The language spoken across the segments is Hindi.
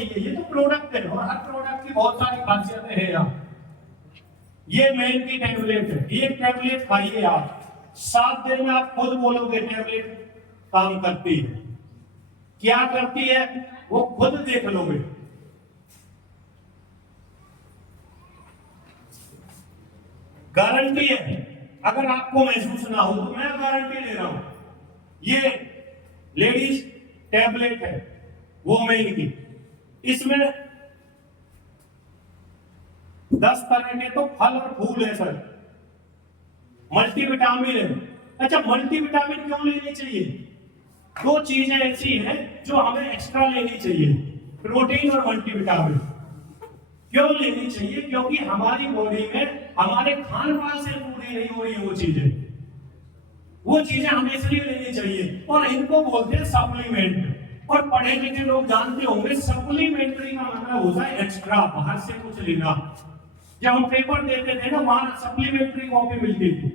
चाहिए, ये तो प्रोडक्ट है और हर प्रोडक्ट की बहुत सारी खासियतें हैं यार। ये मेन की टैबलेट है, ये टैबलेट खाइए आप, 7 दिन में आप खुद बोलोगे टैबलेट काम करती है। क्या करती है वो खुद देख लोगे। गारंटी है, अगर आपको महसूस ना हो तो मैं गारंटी ले रहा हूं। ये लेडीज टैबलेट है वोमेन की, इसमें 10 तरह के तो फल और फूल है सर, मल्टीविटामिन है। अच्छा, मल्टीविटामिन क्यों लेनी चाहिए? 2 चीजें ऐसी हैं जो हमें एक्स्ट्रा लेनी चाहिए, प्रोटीन और मल्टीविटामिन। क्यों लेनी चाहिए? क्योंकि हमारी बॉडी में हमारे खान पान से पूरी नहीं हो रही वो चीजें, वो चीजें हमें इसलिए लेनी चाहिए और इनको बोलते हैं सप्लीमेंट। और पढ़े लिखे लोग जानते होंगे सप्लीमेंट्री का मतलब होता है एक्स्ट्रा, बाहर से कुछ लेना। जब हम पेपर देते थे ना वहां सप्लीमेंट्री कॉपी मिलती थी,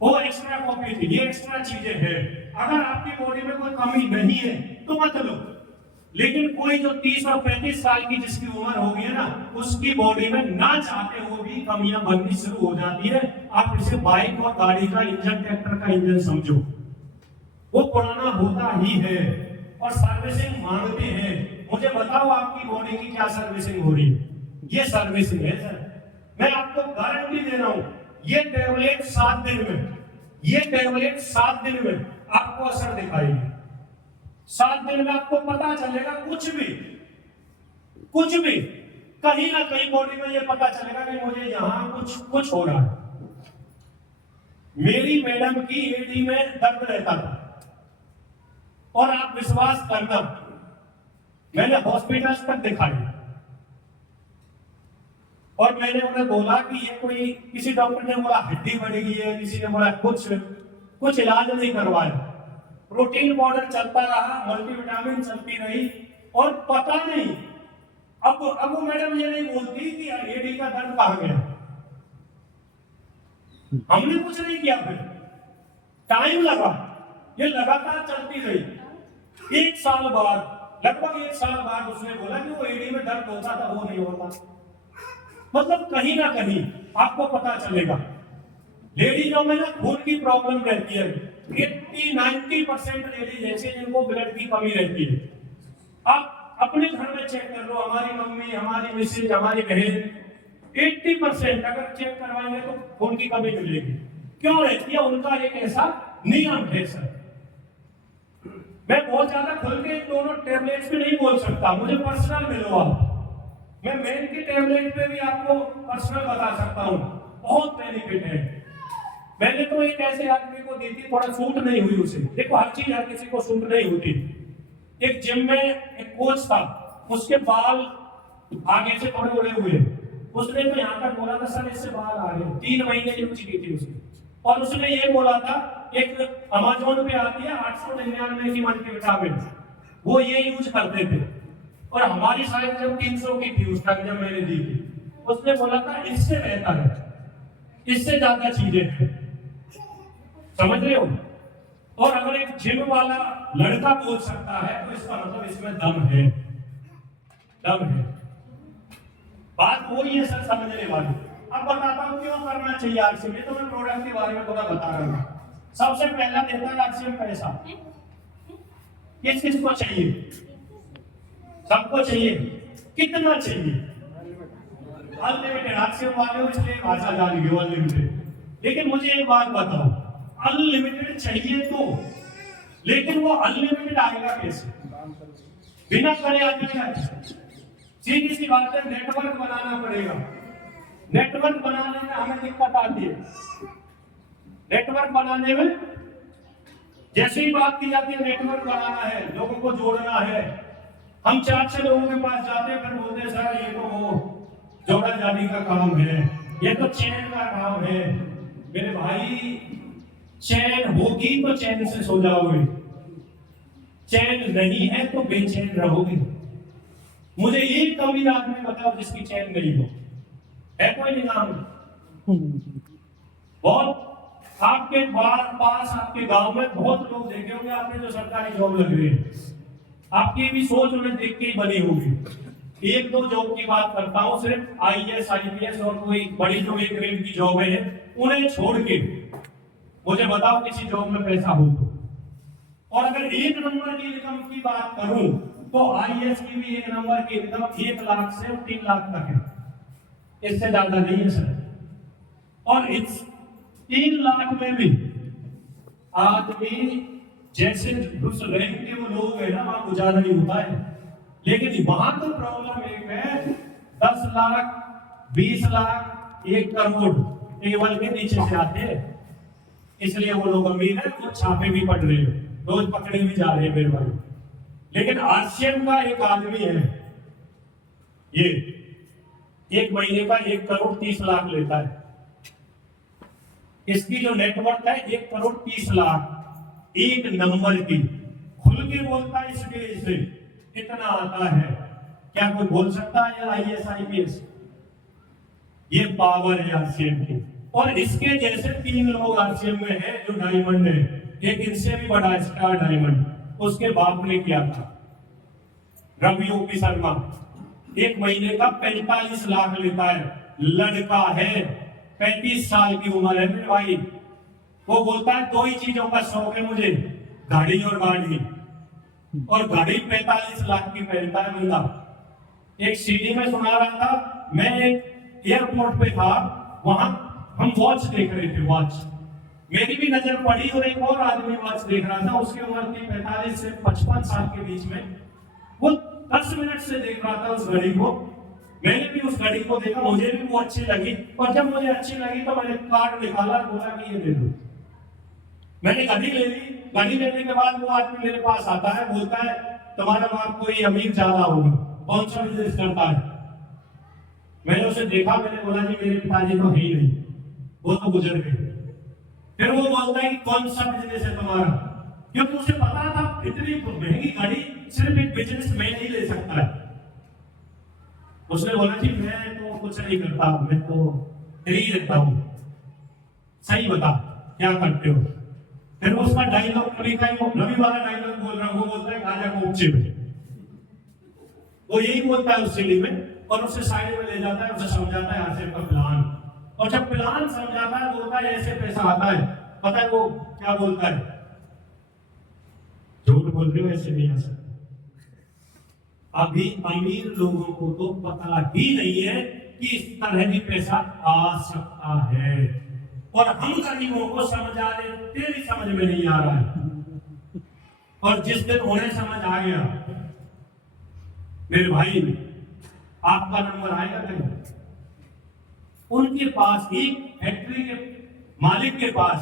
वो एक्स्ट्रा कॉपी थी। ये एक्स्ट्रा चीजें हैं, अगर आपकी बॉडी में कोई कमी नहीं है तो मत लो। लेकिन कोई जो 30 और 35 साल की जिसकी उम्र होगी है ना, उसकी बॉडी में ना चाहते हुए भी कमियां बननी शुरू हो जाती है। आप इसे बाइक और गाड़ी का इंजन, ट्रैक्टर का इंजन समझो, वो पुराना होता ही है और सर्विसिंग मांगते हैं। मुझे बताओ आपकी बॉडी की क्या सर्विसिंग हो रही है? ये सर्विसिंग है सर, मैं आपको गारंटी दे रहा हूं। ये टैबलेट 7 दिन में, ये टैबलेट 7 दिन में आपको असर दिखाएगी। 7 दिन में आपको पता चलेगा, कुछ भी कहीं ना कहीं बॉडी में ये पता चलेगा कि मुझे यहां कुछ हो रहा है। मेरी मैडम की एडी में दर्द रहता था और आप विश्वास करना, मैंने हॉस्पिटल तक दिखाई और मैंने उन्हें बोला कि ये कोई, किसी डॉक्टर ने बोला हड्डी बढ़ गई है, किसी ने बोला कुछ इलाज नहीं करवाया। प्रोटीन पाउडर चलता रहा, मल्टीविटामिन चलती रही और पता नहीं। अब वो मैडम ये नहीं बोलती कि एडी का दर्द कहां गया। हमने कुछ नहीं किया, फिर टाइम लगा, ये लगातार चलती रही। 1 साल बाद, लगभग 1 साल बाद उसने बोला कि वो एडी में दर्द होता था, वो नहीं होता। मतलब कहीं ना कहीं आपको पता चलेगा। लेडीजों में ना खून की प्रॉब्लम रहती है, 80-90% लेडीज ऐसे जिनको ब्लड की कमी रहती है। आप अपने घर में चेक कर लो, हमारी मम्मी, हमारी मिसेज, हमारी बहन, 80% अगर चेक करवाएंगे तो खून की कमी मिलेगी। क्यों रहती है? उनका एक ऐसा नियम है सर। मैं बहुत ज्यादा खुल के इन दोनों टैबलेट्स पे नहीं बोल सकता, मुझे पर्सनल मिलो आप। मैं मेन की टैबलेट पे भी आपको पर्सनल बता सकता हूँ, बहुत बेनिफिट है। मैंने तो एक ऐसे आदमी को दी थी, थोड़ा सूट नहीं हुई उसे। देखो हर चीज हर किसी को सूट नहीं होती। एक जिम में एक कोच था, उसके बाल आगे से थोड़े उड़े हुए, उसने तो यहाँ तक बोला था सर इससे बाल आ रहे। 3 महीने यूज की थी उसने, और उसने ये बोला था एक अमेज़न पे आती है 899 की मल्टीविटामिन, वो ये यूज करते थे और हमारी साइज जब 300 की थी उस टाइम जब मैंने दी थी। उसने बोला था इससे बेहतर है, इससे ज्यादा चीजें हैं, समझ रहे हो? और अगर एक जिम वाला लड़का बोल सकता है तो इसका मतलब इसमें दम है, दम है। बात वही है सर, समझने वाली। अब बताता हूं क्यों करना चाहिए आरसीएम। तो मैं प्रोडक्ट के बारे में थोड़ा बता रहा हूं। सबसे पहला देता है आरसीएम पैसा, किस किस को चाहिए? सबको चाहिए। कितना चाहिए? अनलिमिटेड। आरसीएम वाले इसलिए भाषा जान गए अनलिमिटेड। लेकिन मुझे एक बात बताओ, अनलिमिटेड चाहिए तो, लेकिन वो अनलिमिटेड आएगा कैसे? बिना करे आ जाएगा? सीधी सी बात है, नेटवर्क बनाना पड़ेगा। नेटवर्क बनाने में हमें दिक्कत आती है। नेटवर्क बनाने में जैसे ही बात की जाती है नेटवर्क बनाना है, लोगों को जोड़ना है, हम 4-6 लोगों के पास जाते हैं, फिर बोलते हैं सर ये तो वो जोड़ा जाने का काम है, ये तो चैन का काम है। मेरे भाई चैन होगी तो चैन से सो जाओगे, चैन नहीं है तो बेचैन रहोगे। मुझे एक अमीर आदमी बताओ जिसकी चैन नहीं हो, है कोई निगाह? बहुत आपके पास आपके गांव में बहुत लोग देखे होंगे आपने जो सरकारी जॉब लग रही है, आपकी भी सोच उन्हें देख के ही बनी होगी। एक दो जॉब की बात करता हूं, सिर्फ आईएएस आईपीएस और कोई बड़ी जो एक ग्रेड की जॉब है उन्हें छोड़ के मुझे बताओ किसी जॉब में पैसा हो तो। और अगर एक नंबर की इनकम की बात करूं तो आईएएस की भी एक नंबर की इनकम 1 लाख से 3 लाख तक है, इससे ज्यादा नहीं है सर। और इस 3 लाख में भी आदमी जैसे उस रैंक के वो लोग है ना, वहां गुजारा नहीं होता है। लेकिन वहां तो प्रॉब्लम एक है, 10 लाख 20 लाख 1 करोड़ टेबल के नीचे से आते हैं, इसलिए वो लोग अमीर है, वो छापे भी पड़ रहे हैं, रोज पकड़े भी जा रहे हैं मेरे भाई। लेकिन आरसीएम का एक आदमी है, ये 1 महीने का 1 करोड़ 30 लाख लेता है। इसकी जो नेटवर्थ है 1 करोड़ 30 लाख, एक नंबर की। खुल के बोलता है स्टेज से इतना आता है, क्या कोई बोल सकता है या आईएएस आईपीएस? ये पावर है आरसीएम की। और इसके जैसे 3 लोग आरसीएम में हैं जो डायमंड है, एक इनसे भी बड़ा स्टार डायमंड, उसके बाप ने किया था, रवि ओपी शर्मा, 1 महीने का 45 लाख लेता है, लड़का है, 35 साल की उम्र है मेरे भाई। वो बोलता है 2 ही चीजों का शौक है मुझे, गाड़ी और गाड़ी। और गाड़ी 45 लाख की पहनता है बंदा। एक सीडी में सुना रहा था, मैं एक एयरपोर्ट पे था, वहां हम वॉच देख रहे थे, वॉच मेरी भी नजर पड़ी और एक और आदमी वॉच देख रहा था, उसकी उम्र थी 45 से 55 साल के बीच में। वो 10 मिनट से देख रहा था उस घड़ी को। मैंने भी उस घड़ी को देखा, मुझे भी वो अच्छी लगी, और जब मुझे अच्छी लगी तो मैंने कार्ड निकाला, बोला कि ये दे दो। मैंने घड़ी ले ली। घड़ी लेने के बाद वो आदमी मेरे पास आता है, बोलता है तुम्हारा बाप कोई अमीर ज्यादा होगा, कौन सा बिजनेस करता है? मैंने उसे देखा, मैंने बोला जी मेरे पिताजी तो है ही नहीं, वो तो गुजर गए। फिर वो बोलता है कि कौन सा बिजनेस है तुम्हारा? क्योंकि उसे पता था इतनी महंगी घड़ी सिर्फ एक बिजनेस मैन ही ले सकता है। उसने बोला जी मैं तो कुछ नहीं करता, मैं तो फ्री रहता हूं। सही बता क्या करते हो? फिर उसका डायलॉग रवि वाला डायलॉग बोल रहा हूं, वो बोलता है आजा कोपचे में, वो यही बोलता है उस सीढ़ी में, और उसे साइड में ले जाता है, उसे समझाता है आरसीएम का प्लान। और जब प्लान समझाता है बोलता है ऐसे पैसा आता है, पता है वो क्या बोलता है? झूठ बोल रहे हो, ऐसे नहीं आ सकता। अभी अमीर लोगों को तो पता ही नहीं है कि इस तरह भी पैसा आ सकता है, और हम गरीबों को समझा देते भी समझ में नहीं आ रहा है। और जिस दिन उन्हें समझ आ गया मेरे भाई, आपका नंबर आएगा कहीं। उनके पास, एक फैक्ट्री के मालिक के पास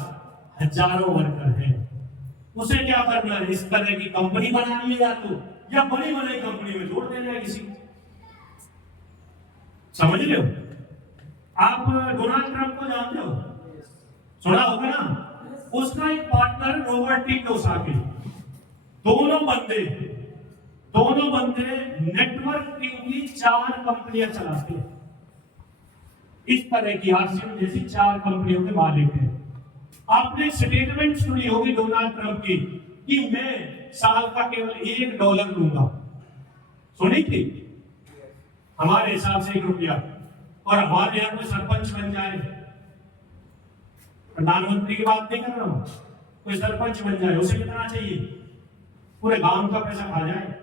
हजारों वर्कर हैं, उसे क्या करना है? इस तरह की कंपनी बनानी है, या बड़ी बड़ी कंपनी में जोड़ देना है किसी। समझ रहे हो? आप डोनाल्ड ट्रंप को जानते हो, सुना होगा ना? उसका एक पार्टनर रॉबर्ट टी कियोसाकी। दोनों बंदे नेटवर्किंग की 4 कंपनियां चलाते हैं। इस तरह की आरसीएम जैसी 4 कंपनियों के मालिक हैं। आपने स्टेटमेंट सुनी होगी डोनाल्ड ट्रंप की कि मैं साल का केवल $1 दूंगा, सुनी थी? हमारे हिसाब से 1 रुपया। और हमारे यहाँ कोई सरपंच बन जाए, प्रधानमंत्री की बात नहीं कर रहा हूं, कोई सरपंच बन जाए, उसे कितना चाहिए? पूरे गांव का पैसा खा जाए,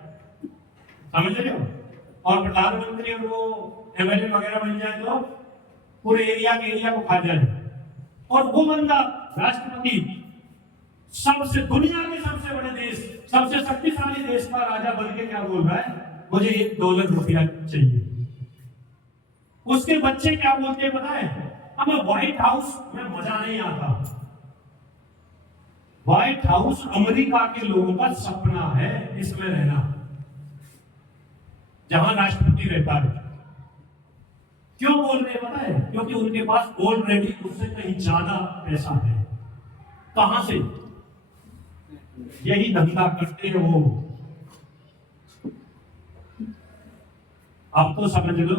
समझ रहे हो? और प्रधानमंत्री और वो एमएलए वगैरह बन जाए तो पूरे एरिया को खा जाए। और वो बंदा राष्ट्रपति, सबसे दुनिया के सबसे बड़े देश, सबसे शक्तिशाली देश का राजा बन के क्या बोल रहा है? मुझे $1 चाहिए। उसके बच्चे क्या बोलते हैं पता है? हमें व्हाइट हाउस में मजा नहीं आता। व्हाइट हाउस अमेरिका के लोगों का सपना है, इसमें रहना, जहां राष्ट्रपति रहता है। क्यों बोल रहे हैं पता है? क्योंकि उनके पास ऑलरेडी उससे कहीं ज्यादा पैसा है। कहां से? यही धंधा करते हैं वो। अब तो समझ लो,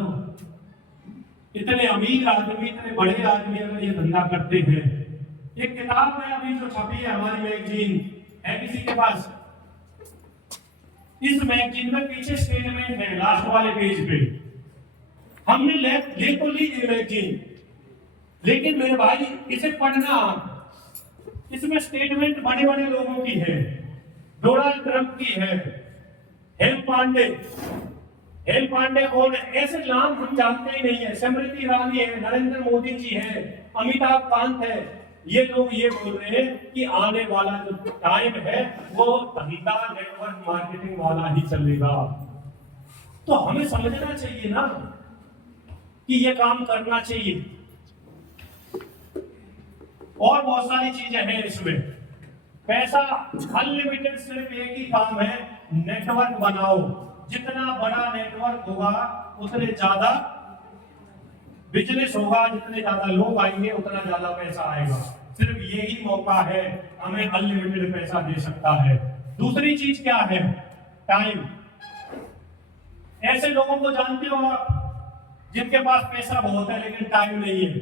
इतने अमीर आदमी, इतने बड़े आदमी अगर ये धंधा करते हैं। एक किताब है अभी जो छपी है, हमारी मैगजीन है किसी के पास? इस मैगजीन में पीछे स्टेटमेंट है, लास्ट वाले पेज पे। हमने ले तो ली ये मैगजीन, लेकिन मेरे भाई इसे पढ़ना, इसमें स्टेटमेंट बड़े बड़े लोगों की है, डोनाल्ड ट्रंप की है, हेम पांडे कौन है, ऐसे नाम हम जानते ही नहीं है। स्मृति ईरानी है, नरेंद्र मोदी जी है, अमिताभ कांत है। ये लोग ये बोल रहे हैं कि आने वाला जो टाइम है वो धंधा नेटवर्क मार्केटिंग वाला ही चलेगा। तो हमें समझना चाहिए ना कि ये काम करना चाहिए। और बहुत सारी चीजें हैं इसमें। पैसा अनलिमिटेड सिर्फ एक ही काम है, नेटवर्क बनाओ। जितना बड़ा नेटवर्क होगा उतने ज्यादा बिजनेस होगा, जितने ज्यादा लोग आएंगे उतना ज्यादा पैसा आएगा। सिर्फ यही मौका है, हमें अनलिमिटेड पैसा दे सकता है। दूसरी चीज क्या है? टाइम। ऐसे लोगों को जानते हो आप जिनके पास पैसा बहुत है लेकिन टाइम नहीं है।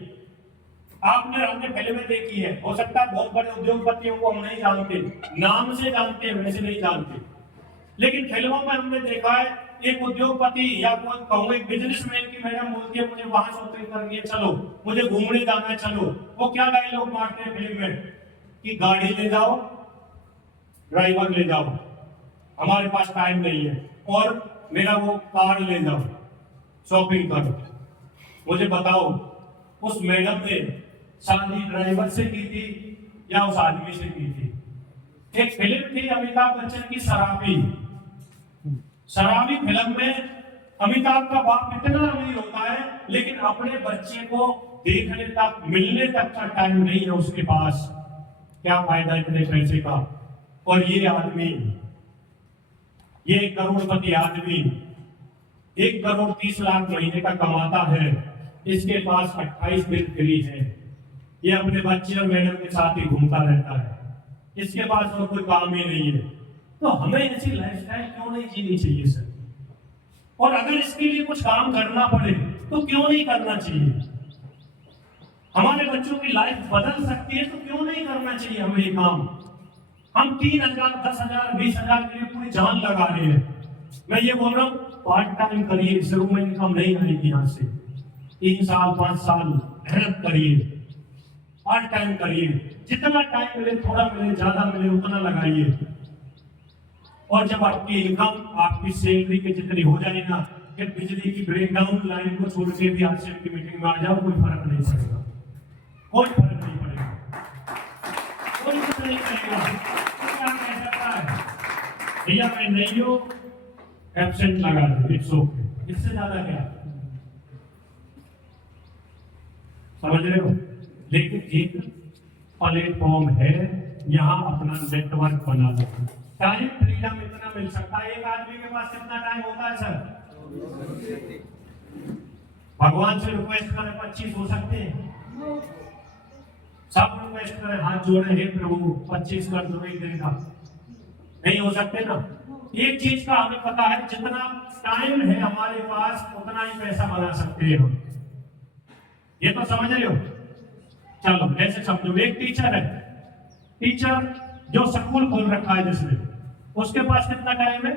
हमने फिल्में देखी है, हो सकता है बहुत बड़े उद्योगपतियों को हम नहीं जानते, नाम से जानते हैं, वैसे नहीं जानते, लेकिन फिल्मों में हमने देखा है एक उद्योगपति या कोई कहूँ एक बिजनेसमैन की मैडम बोलती है मुझे वहां शॉपिंग करनी है, चलो, मुझे घूमने जाना है, चलो। वो क्या डायलॉग मारते हैं फिल्म में कि गाड़ी ले जाओ, ड्राइवर ले जाओ, हमारे पास टाइम नहीं है, और मेरा वो कार ले जाओ, शॉपिंग करो। मुझे बताओ उस मैडम ने शादी ड्राइवर से की थी या उस आदमी से की थी? एक फिल्म थी अमिताभ बच्चन की शराबी फिल्म में अमिताभ का बाप इतना अमीर होता है लेकिन अपने बच्चे को देखने तक, मिलने तक का टाइम नहीं है उसके पास। क्या फायदा इतने पैसे का? और ये आदमी, ये करोड़पति आदमी 1 करोड़ 30 लाख महीने का कमाता है, इसके पास 28 दिन फ्री है, ये अपने बच्चे और मैडम के साथ ही घूमता रहता है, इसके पास और कोई काम ही नहीं है। तो हमें ऐसी लाइफस्टाइल क्यों नहीं जीनी चाहिए सर? और अगर इसके लिए कुछ काम करना पड़े तो क्यों नहीं करना चाहिए? हमारे बच्चों की लाइफ बदल सकती है तो क्यों नहीं करना चाहिए हमें ये काम? हम 3,000, 10,000, 20,000 के लिए पूरी जान लगा रहे हैं। मैं ये बोल रहा हूँ पार्ट टाइम करिए, शुरू में इनकम नहीं आएगी यहाँ से, 3 साल 5 साल मेहनत करिए, पार्ट टाइम करिए, जितना टाइम मिले, थोड़ा मिले, ज्यादा मिले, उतना लगाइए। और जब आपकी इनकम आपकी सैलरी के जितनी हो जाए ना, फिर बिजली की ब्रेकडाउन लाइन को छोड़ के भी आरसीएम की मीटिंग में आ जाओ, कोई फर्क नहीं पड़ेगा, कोई फर्क नहीं पड़ेगा, कोई कुछ नहीं करेगा। तो क्या कह सकता है भैया मैं नहीं हूं, एब्सेंट लगा दे, इट्स ओके, इससे ज्यादा क्या? समझ रहे हो? लेकिन एक प्लेटफॉर्म है, यहाँ अपना नेटवर्क बना लो। टाइम फ्रीडम इतना मिल सकता है। एक आदमी के पास कितना टाइम होता है सर? भगवान से रिक्वेस्ट करें 25 हो सकते हैं? सब रिक्वेस्ट करें, हाथ जोड़े, हे प्रभु 25 कर दो एक दिन का, नहीं हो सकते ना। एक चीज का हमें पता है, जितना टाइम है हमारे पास उतना ही पैसा बना सकते हैं हम। ये तो समझ रहे हो? चलो ऐसे समझो, एक टीचर है, टीचर जो स्कूल खोल रखा है जिसने, उसके पास कितना टाइम है?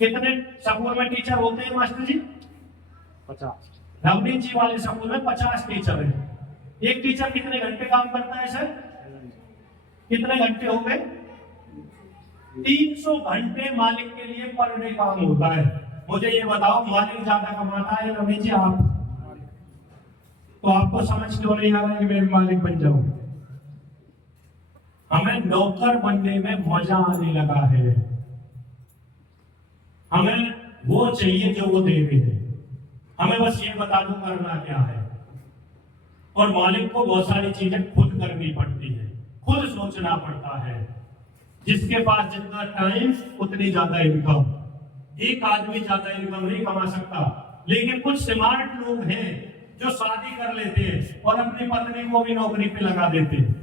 कितने स्कूल में टीचर होते हैं मास्टर जी? 50। नवनीत जी वाले स्कूल में 50 टीचर है। एक टीचर कितने घंटे काम करता है सर? कितने घंटे हो गए? 300 घंटे मालिक के लिए पर डे काम होता है। मुझे ये बताओ, मालिक ज्यादा कमाता है नवनीत जी आप? तो आपको समझ क्यों नहीं आ रहा है कि मैं मालिक बन जाऊं? हमें नौकर बनने में मजा आने लगा है। हमें वो चाहिए जो वो दे रहे हैं, हमें बस ये बता दो करना क्या है। और मालिक को बहुत सारी चीजें खुद करनी पड़ती है, खुद सोचना पड़ता है। जिसके पास जितना टाइम उतनी ज्यादा इनकम। एक आदमी ज्यादा इनकम नहीं कमा सकता, लेकिन कुछ स्मार्ट लोग हैं जो शादी कर लेते हैं और अपनी पत्नी को भी नौकरी पे लगा देते हैं।